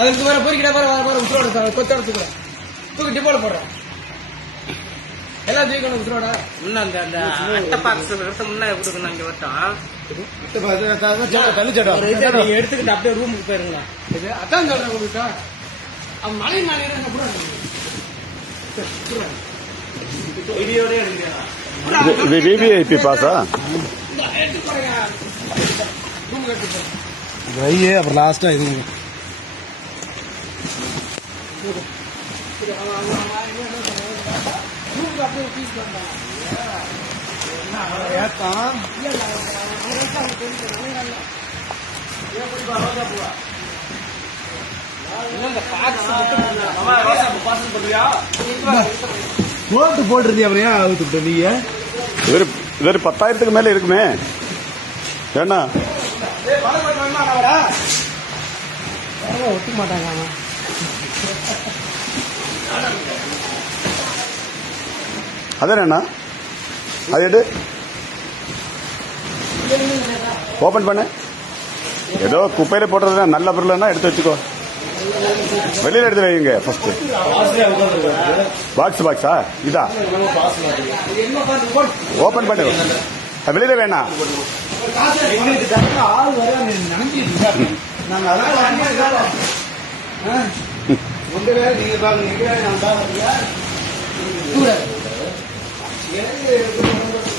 அதுக்கு வேற பொறிக்கிட்ட வர உத்தரோட கொத்தோட தூக்கி டிப்போல போடுறோம் எல்லாம் தூக்கணும் உத்தரோட முன்ன அந்த அட்டை பாக்ஸ் முன்ன கொடுக்கணும் அங்கே வரட்டும் நீங்க எடுத்துக்கிட்டு அப்படியே ரூமுக்கு போயிருங்களா அதான் சொல்றேன் உங்களுக்கு அவன் மலை மாநில கூட விவிஐபி பாஸா அப்புறம் லாஸ்டா இது போட்டு போட்டுருந்தியா அப்புறம் அவுத்து நீங்க இது 10,000 மேல இருக்குமே ஏன்னா ஒத்துக்க மாட்டாங்க அதானேண்ணா அது எடு ஓபன் பண்ண ஏதோ குப்பையில போடுறதுனா நல்ல பொருள்னா எடுத்து வச்சுக்கோ வெளியில எடுத்து வைங்க ஃபர்ஸ்ட் பாக்ஸா இதா ஓபன் பண்ணு வெளியில வேணாம் நீங்க